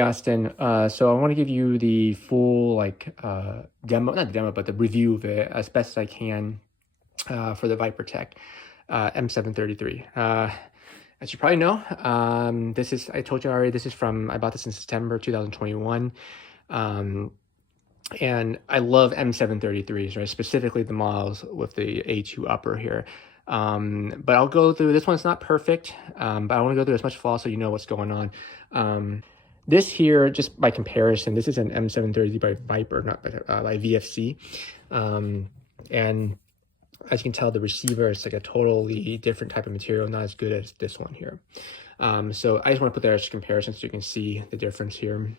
Austin, so I want to give you the full demo, not the demo, but the review of it as best as I can for the ViperTech M733. As you probably know, I told you already, I bought this in September 2021. And I love M733s, right? Specifically the models with the A2 upper here. But I'll go through, this one's not perfect, but I want to go through as much flaws so you know what's going on. This here, just by comparison, this is an M733 by Viper, not by VFC. And as you can tell, the receiver is like a totally different type of material, not as good as this one here. So I just want to put that as a comparison so you can see the difference here.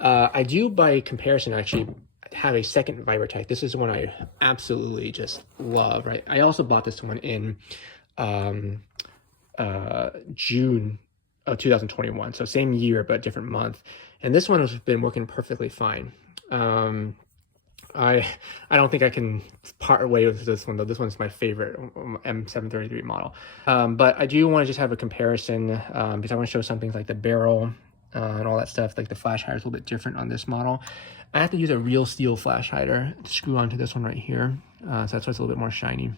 I do, by comparison, actually have a second ViperTech. This is the one I absolutely just love, right? I also bought this one in June of 2021, so same year but different month, and this one has been working perfectly fine. I don't think I can part away with this one, though. This one's my favorite M733 model. But I do want to just have a comparison because I want to show some things like the barrel and all that stuff. Like the flash hider is a little bit different on this model. I have to use a real steel flash hider to screw onto this one right here, so that's why it's a little bit more shiny.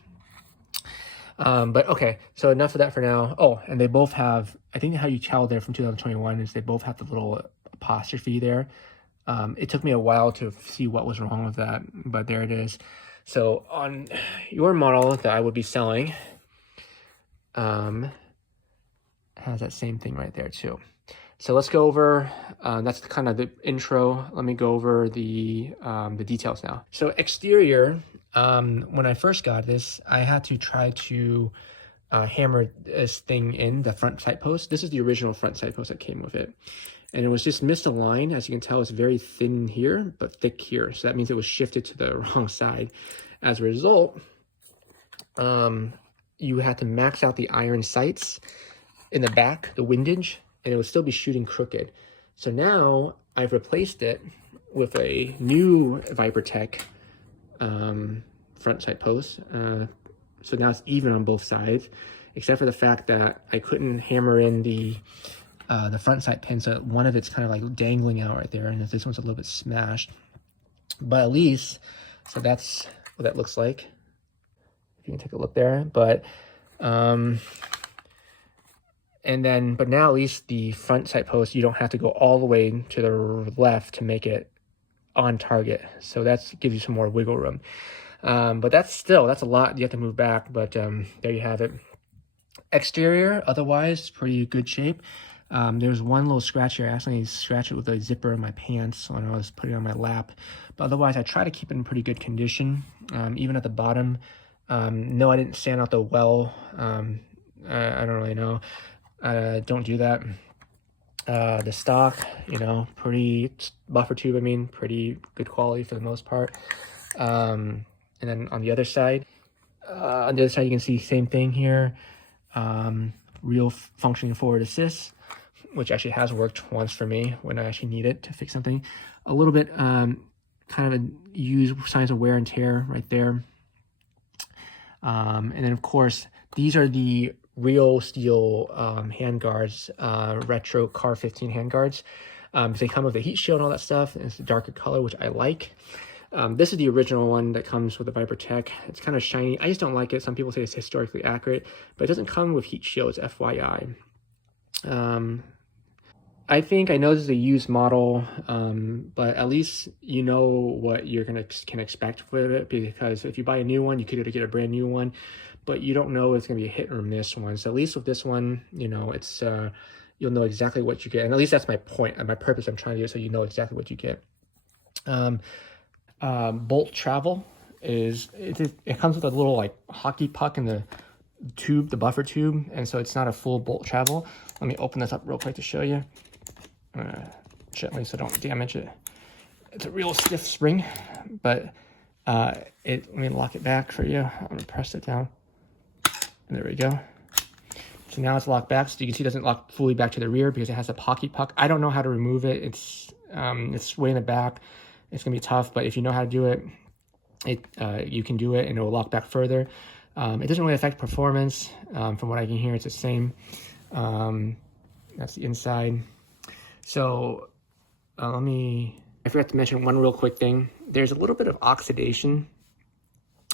But okay, so enough of that for now. Oh, and they both have, I think how you tell there from 2021 is they both have the little apostrophe there. It took me a while to see what was wrong with that, but there it is. So on your model that I would be selling, has that same thing right there too. So let's go over, that's kind of the intro. Let me go over the details now. So exterior, when I first got this, I had to try to hammer this thing in, the front sight post. This is the original front sight post that came with it. And it was just misaligned. As you can tell, it's very thin here, but thick here. So that means it was shifted to the wrong side. As a result, you had to max out the iron sights in the back, the windage, and it would still be shooting crooked. So now I've replaced it with a new ViperTech front sight post. So now it's even on both sides, except for the fact that I couldn't hammer in the front sight pin, so one of it's kind of like dangling out right there, and this one's a little bit smashed. But at least, so that's what that looks like. If you can take a look there, but now at least the front sight post, you don't have to go all the way to the left to make it on target. So that gives you some more wiggle room. But that's a lot. You have to move back, but there you have it. Exterior, otherwise, pretty good shape. There's one little scratch here. I accidentally scratched it with a zipper in my pants when I was putting it on my lap. But otherwise, I try to keep it in pretty good condition. Even at the bottom. No, I didn't sand out the well. I don't really know. Don't do that. The stock, pretty buffer tube, pretty good quality for the most part. And then on the other side, you can see same thing here. Real functioning forward assist, which actually has worked once for me when I actually need it to fix something. A little bit kind of use signs of wear and tear right there. And then of course, these are the real steel handguards, retro Car 15 handguards. They come with a heat shield and all that stuff. It's a darker color, which I like. This is the original one that comes with the ViperTech. It's kind of shiny. I just don't like it. Some people say it's historically accurate, but it doesn't come with heat shields, FYI. I think I know this is a used model, but at least you know what you're can expect with it, because if you buy a new one, you could get a brand new one, but you don't know it's going to be a hit or miss one. So at least with this one, it's you'll know exactly what you get, and at least that's my point and my purpose. I'm trying to do it so you know exactly what you get. Bolt travel it comes with a little like hockey puck in the tube, the buffer tube, and so it's not a full bolt travel. Let me open this up real quick to show you. Gently so don't damage it. It's a real stiff spring, but let me lock it back for you. I'm gonna press it down, and there we go. So now it's locked back, so you can see it doesn't lock fully back to the rear because it has a hockey puck. I don't know how to remove it. It's way in the back. It's gonna be tough, but if you know how to do it, you can do it, and it will lock back further. It doesn't really affect performance. From what I can hear, it's the same. That's the inside. So I forgot to mention one real quick thing. There's a little bit of oxidation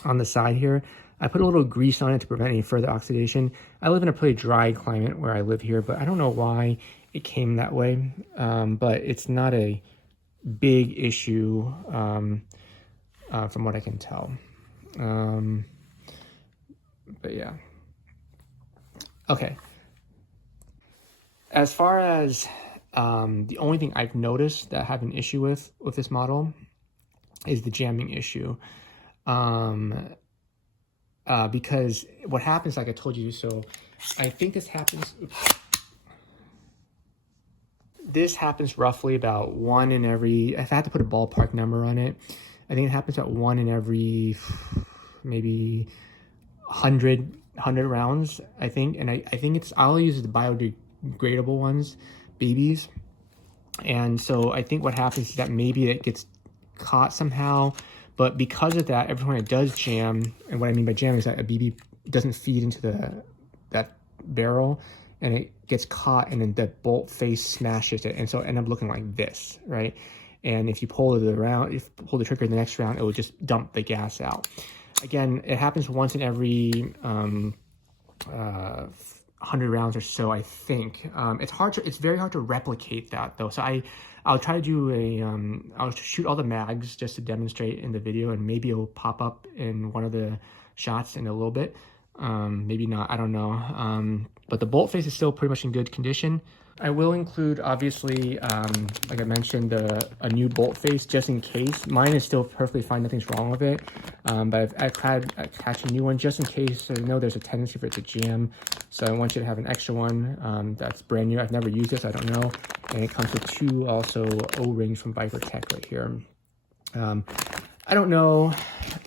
on the side here. I put a little grease on it to prevent any further oxidation. I live in a pretty dry climate where I live here, but I don't know why it came that way. But it's not a big issue from what I can tell. But yeah. Okay. As far as the only thing I've noticed that I have an issue with this model is the jamming issue. Because what happens, like I told you, so I think this happens. Oops. This happens roughly about 1 in every, if I had to put a ballpark number on it, I think it happens about 1 in every maybe 100 rounds, I think. And I think I'll use the biodegradable ones, BBs. And so I think what happens is that maybe it gets caught somehow, but because of that, every time it does jam, and what I mean by jam is that a BB doesn't feed into that barrel, and it gets caught, and then the bolt face smashes it, and so it ends up looking like this, right? And if you pull it around, if you pull the trigger in the next round, it will just dump the gas out. Again, it happens once in every 100 rounds or so, I think. It's very hard to replicate that though. So I'll try to do I'll shoot all the mags just to demonstrate in the video, and maybe it'll pop up in one of the shots in a little bit. Maybe not, I don't know. But the bolt face is still pretty much in good condition. I will include, obviously, like I mentioned, a new bolt face just in case. Mine is still perfectly fine, nothing's wrong with it. But I've had attached a new one just in case. I know there's a tendency for it to jam, so I want you to have an extra one that's brand new. I've never used this, I don't know. And it comes with 2 also O-rings from Viper Tech right here. I don't know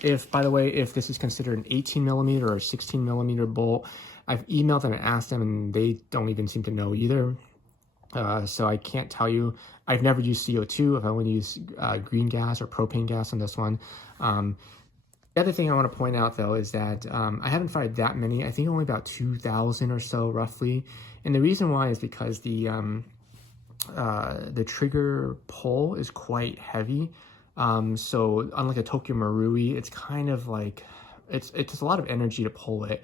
if, by the way, if this is considered an 18mm or a 16mm bolt. I've emailed them and asked them, and they don't even seem to know either. So I can't tell you. I've never used CO2. I've only used green gas or propane gas on this one. The other thing I want to point out, though, is that I haven't fired that many. I think only about 2,000 or so, roughly. And the reason why is because the trigger pull is quite heavy. So unlike a Tokyo Marui, it's kind of like, it's a lot of energy to pull it.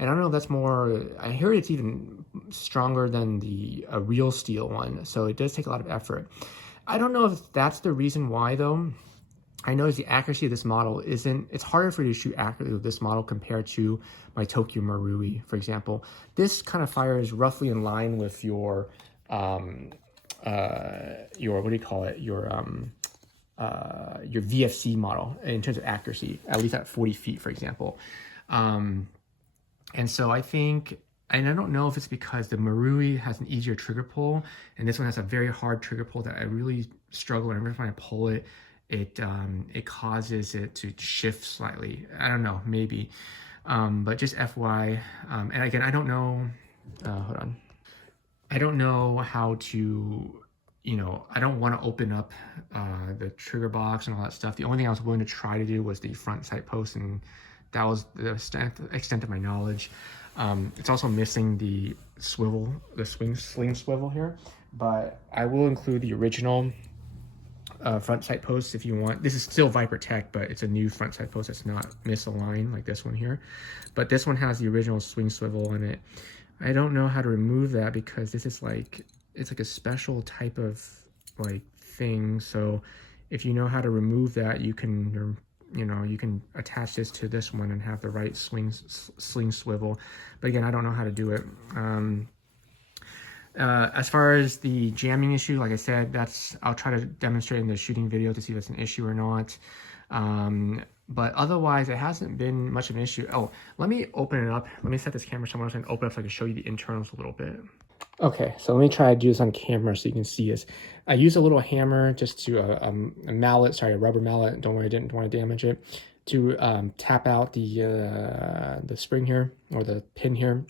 And I don't know if that's more, I hear it's even stronger than a real steel one. So it does take a lot of effort. I don't know if that's the reason why though. I noticed the accuracy of this model it's harder for you to shoot accurately with this model compared to my Tokyo Marui, for example. This kind of fires roughly in line with your what do you call it? Your VFC model in terms of accuracy, at least at 40 feet, for example. And so I think, and I don't know if it's because the Marui has an easier trigger pull, and this one has a very hard trigger pull that I really struggle. Every time I pull it, it causes it to shift slightly. I don't know, maybe. But just FY. And again, I don't know. Hold on. I don't know how to, I don't want to open up the trigger box and all that stuff. The only thing I was willing to try to do was the front sight post, and that was the extent of my knowledge. It's also missing the swivel, the sling swivel here, but I will include the original front sight post if you want. This is still Viper Tech, but it's a new front sight post that's not misaligned like this one here. But this one has the original swing swivel on it. I don't know how to remove that because this is like, it's like a special type of like thing. So if you know how to remove that, you can attach this to this one and have the right sling swivel. But again, I don't know how to do it. As far as the jamming issue, like I said, I'll try to demonstrate in the shooting video to see if it's an issue or not. But otherwise, it hasn't been much of an issue. Oh, let me open it up. Let me set this camera somewhere else and open it up so I can show you the internals a little bit. Okay, so let me try to do this on camera so you can see this. I use a little hammer just to, a rubber mallet, don't worry, I didn't want to damage it, to tap out the spring here, or the pin here.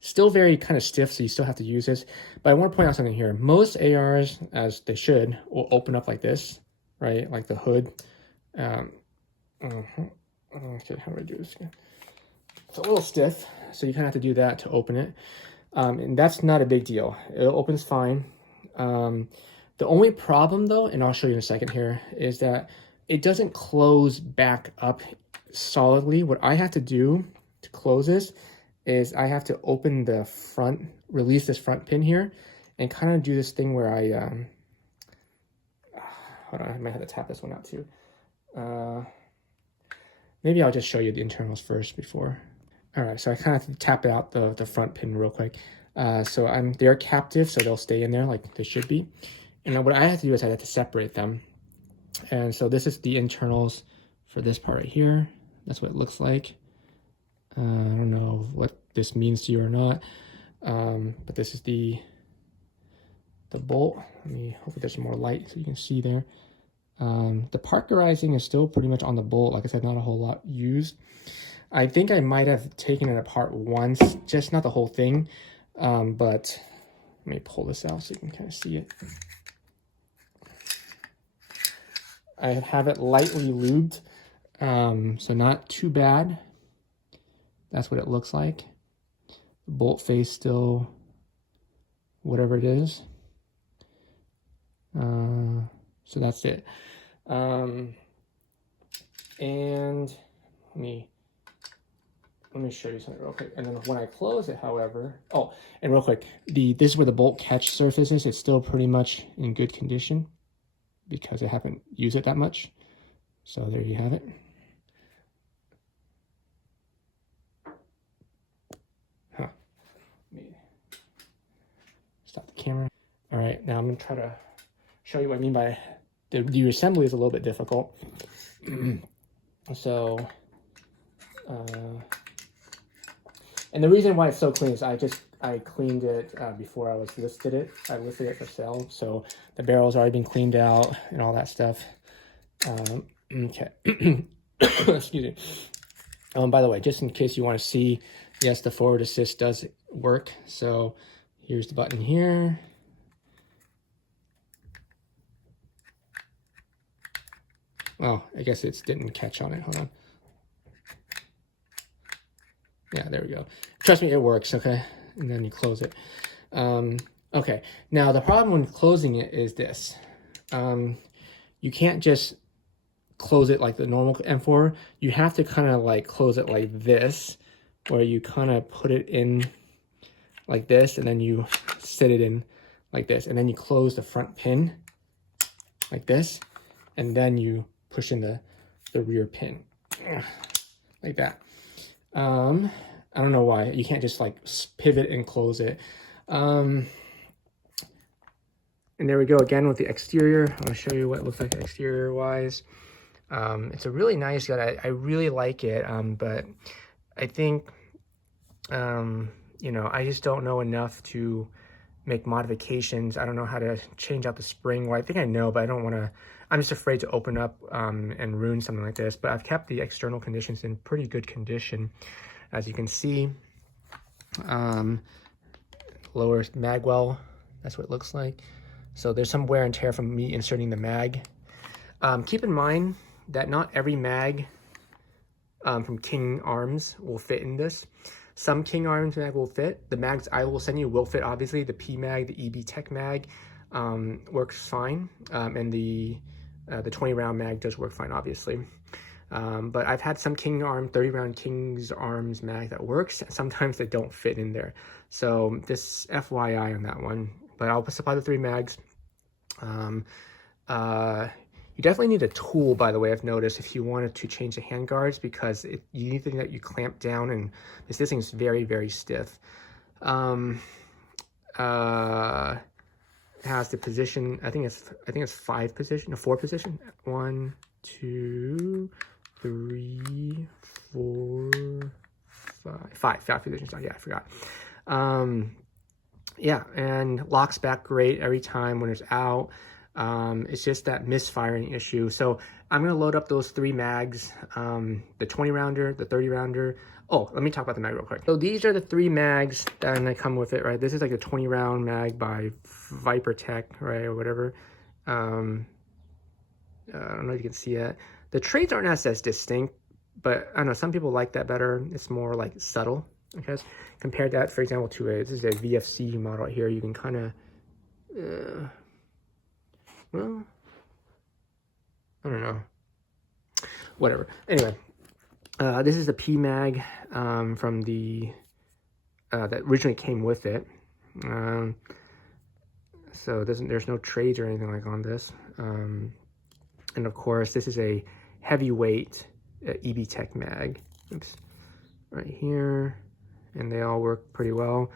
Still very kind of stiff, so you still have to use this. But I want to point out something here. Most ARs, as they should, will open up like this, right? Like the hood. Okay, how do I do this again? It's a little stiff, so you kind of have to do that to open it. And that's not a big deal. It opens fine. The only problem though, and I'll show you in a second here, is that it doesn't close back up solidly. What I have to do to close this is I have to open the front, release this front pin here, and kind of do this thing where I, hold on, I might have to tap this one out too. Maybe I'll just show you the internals first before. All right, so I kind of have to tap out the front pin real quick. So they're captive, so they'll stay in there like they should be. And then what I have to do is I have to separate them. And so this is the internals for this part right here. That's what it looks like. I don't know what this means to you or not, but this is the bolt. Hopefully there's some more light so you can see there. The parkerizing is still pretty much on the bolt. Like I said, not a whole lot used. I think I might have taken it apart once, just not the whole thing. But let me pull this out so you can kind of see it. I have it lightly lubed, so not too bad. That's what it looks like. The bolt face still, whatever it is. So that's it. And let me show you something real quick. And then when I close it, however, oh, and real quick, this is where the bolt catch surface is. It's still pretty much in good condition because I haven't used it that much. So there you have it. Huh. Let me stop the camera. All right, now I'm gonna try to show you what I mean by the reassembly is a little bit difficult. So, and the reason why it's so clean is I cleaned it before I listed it for sale. So the barrel's already been cleaned out and all that stuff. Okay. Excuse me. By the way, just in case you want to see, yes, the forward assist does work. So here's the button here. Oh, I guess it didn't catch on it. Hold on. Yeah, there we go. Trust me, it works, okay? And then you close it. Okay, now the problem when closing it is this. You can't just close it like the normal M4. You have to kind of like close it like this, where you kind of put it in like this, and then you sit it in like this, and then you close the front pin like this, and then you push in the rear pin like that. I don't know why you can't just like pivot and close it. And there we go again with the exterior. I want to show you what it looks like exterior wise. It's a really nice gun. I really like it. But I think, you know, I just don't know enough to make modifications. I don't know how to change out the spring. Well, I think I know, but I don't want to. I'm just afraid to open up and ruin something like this. But I've kept the external conditions in pretty good condition, as you can see. Lower mag well, that's what it looks like. So there's some wear and tear from me inserting the mag. Keep in mind that not every mag from King Arms will fit in this. Some King Arms mag will fit. The mags I will send you will fit, obviously. The P mag, the EB Tech mag works fine. And the 20 round mag does work fine, obviously. But I've had some King Arm, 30 round King's Arms mag that works. Sometimes they don't fit in there. So this FYI on that one. But I'll supply the 3 mags. You definitely need a tool, by the way, I've noticed, if you wanted to change the handguards, because you need something that you clamp down, and this thing is very, very stiff. It has the position, I think it's 5 position, 4 position. 1, 2, 3, 4, 5 positions. Oh, yeah, I forgot. Yeah, and locks back great every time when it's out. It's just that misfiring issue. So I'm going to load up those 3 mags, the 20 rounder, the 30 rounder. Oh, let me talk about the mag real quick. So these are the 3 mags that come with it, right? This is like a 20 round mag by Viper Tech, right? Or whatever. I don't know if you can see it. The traits aren't as distinct, but I don't know, some people like that better. It's more like subtle. Okay, compare that, for example, to this is a VFC model right here. You can kind of, well, I don't know, whatever. Anyway, this is the PMag from the that originally came with it. So there's no trades or anything like on this. And of course, this is a heavyweight EB Tech mag. Oops, right here, and they all work pretty well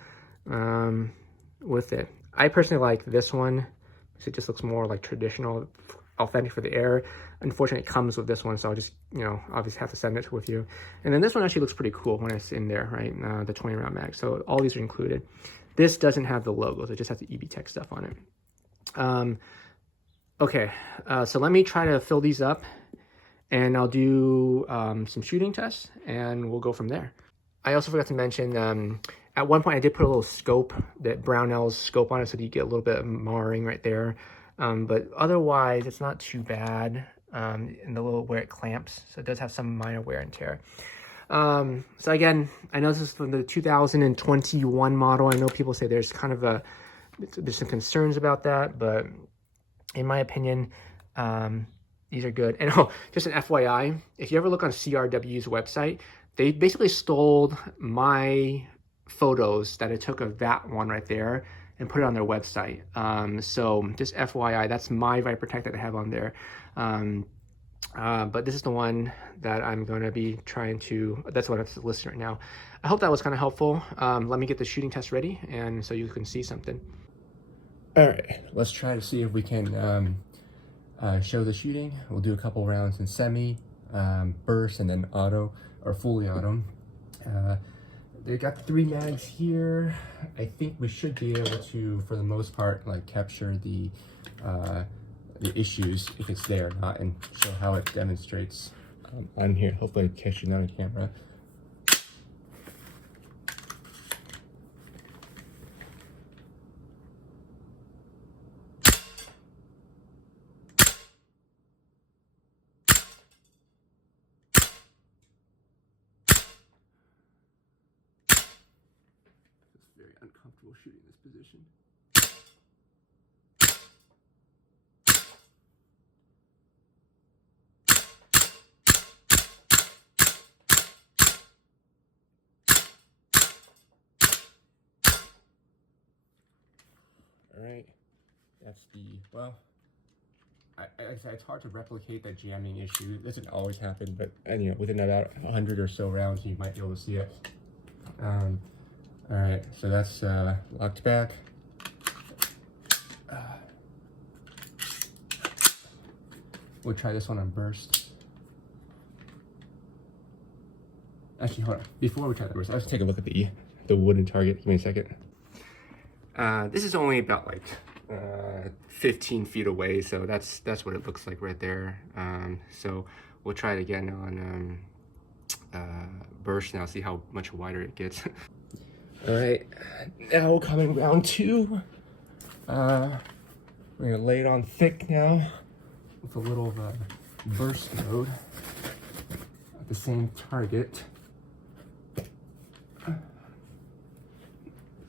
with it. I personally like this one because it just looks more like traditional, authentic for the air. Unfortunately, it comes with this one, so I'll just, you know, obviously have to send it with you. And then this one actually looks pretty cool when it's in there, right? The 20 round mag. So all these are included. This doesn't have the logos; it just has the EB Tech stuff on it. Okay, so let me try to fill these up, and I'll do some shooting tests, and we'll go from there. I also forgot to mention, at one point I did put a little scope, that Brownell's scope on it, so that you get a little bit of marring right there. But otherwise, it's not too bad in the little where it clamps. So it does have some minor wear and tear. So again, I know this is from the 2021 model. I know people say there's kind of there's some concerns about that, but in my opinion, these are good. And oh, just an FYI, if you ever look on CRW's website, they basically stole my photos that I took of that one right there and put it on their website. So just FYI, that's my Viper Tech that I have on there. But this is the one that I'm going to be trying to, that's what I'm listing right now. I hope that was kind of helpful. Let me get the shooting test ready, and so you can see something. All right, let's try to see if we can show the shooting. We'll do a couple rounds in semi, burst, and then auto, or fully auto. They got 3 mags here. I think we should be able to, for the most part, like capture the issues if it's there or not, and show how it demonstrates on here. Hopefully I catch you that on camera. It's very uncomfortable shooting this position. All right, that's the, well, it's hard to replicate that jamming issue. It doesn't always happen, but you know, within about 100 or so rounds, you might be able to see it. All right, so that's locked back. We'll try this one on burst. Actually, hold on. Before we try the burst, let's take a look at the wooden target. Give me a second. This is only about like 15 feet away, so that's what it looks like right there. So we'll try it again on burst now, see how much wider it gets. All right, now coming round 2. We're gonna lay it on thick now with a little burst mode at the same target. Let's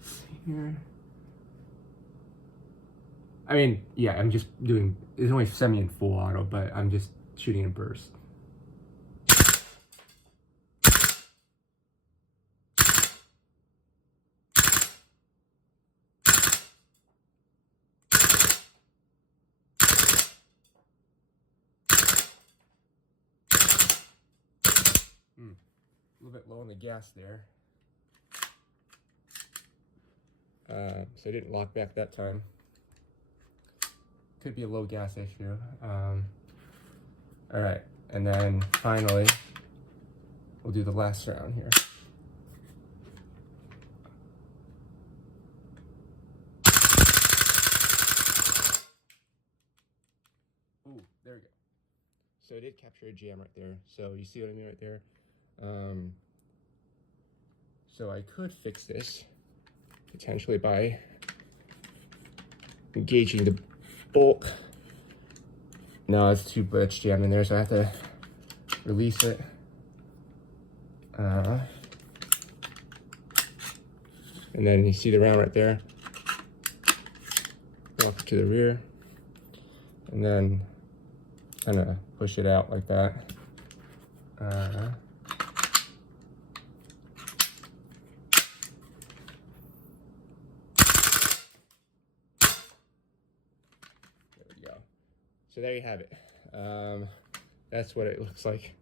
see here. I mean, yeah, I'm just doing, it's only semi and full auto, but I'm just shooting in burst. A little bit low on the gas there. So I didn't lock back that time. Could be a low gas issue. All right, and then finally, we'll do the last round here. Ooh, there we go. So I did capture a jam right there. So you see what I mean right there? So I could fix this potentially by engaging the bolt. No, it's too much jam in there, so I have to release it. and then you see the round right there. Walk it to the rear, and then kind of push it out like that. There we go. So there you have it. That's what it looks like.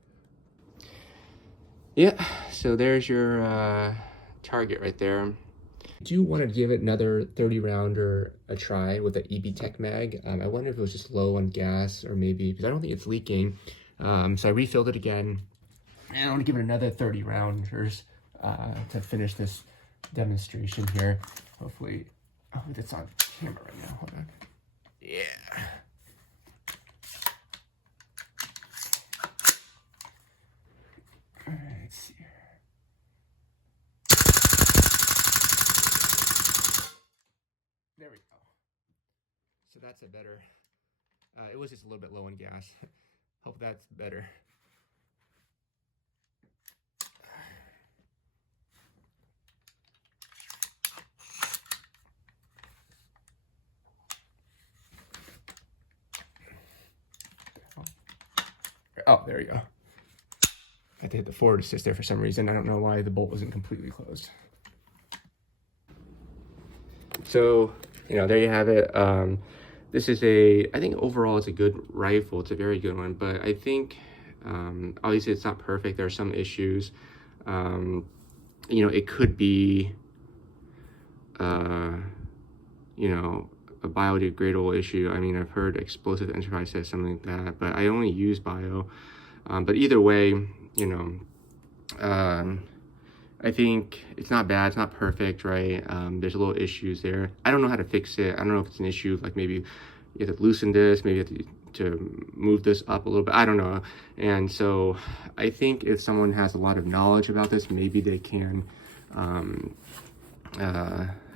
Yeah, so there's your target right there. I do want to give it another 30 rounder a try with the EB Tech mag. I wonder if it was just low on gas, or maybe, because I don't think it's leaking. So I refilled it again, and I want to give it another 30 rounders to finish this demonstration here. Hopefully, oh, that's on camera right now. Hold on. Yeah. All right, let's see here. There we go. So that's a better, it was just a little bit low on gas. Hope that's better. Oh, there you go. I had to hit the forward assist there for some reason. I don't know why the bolt wasn't completely closed. So, you know, there you have it. This is I think overall it's a good rifle. It's a very good one, but I think, obviously it's not perfect. There are some issues. You know, it could be, you know, a biodegradable issue. I mean, I've heard Explosive Enterprise says something like that, but I only use bio. But either way, you know, I think it's not bad. It's not perfect, right? There's a little issues there. I don't know how to fix it. I don't know if it's an issue, like maybe you have to loosen this, maybe you have to move this up a little bit. I don't know. And so I think if someone has a lot of knowledge about this, maybe they can,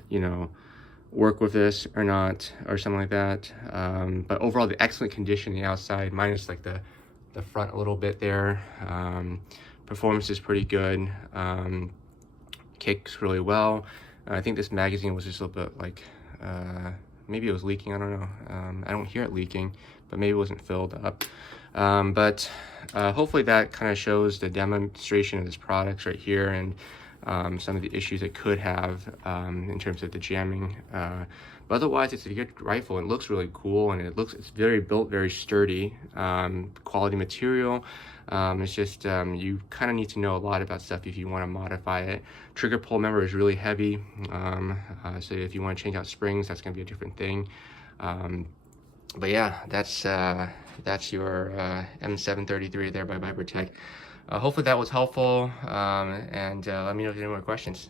you know, work with this or not, or something like that. But overall, the excellent condition, the outside, minus like the front a little bit there. Performance is pretty good. Kicks really well. I think this magazine was just a little bit like, maybe it was leaking, I don't know. I don't hear it leaking, but maybe it wasn't filled up. But hopefully that kind of shows the demonstration of this product right here, and some of the issues it could have in terms of the jamming. But otherwise, it's a good rifle. It looks really cool, and it's very built, very sturdy, quality material. It's just, you kind of need to know a lot about stuff if you want to modify it. Trigger pull, remember, is really heavy. So if you want to change out springs, that's going to be a different thing. But yeah, that's your M733 there by Viper Tech. Hopefully that was helpful, and let me know if you have any more questions.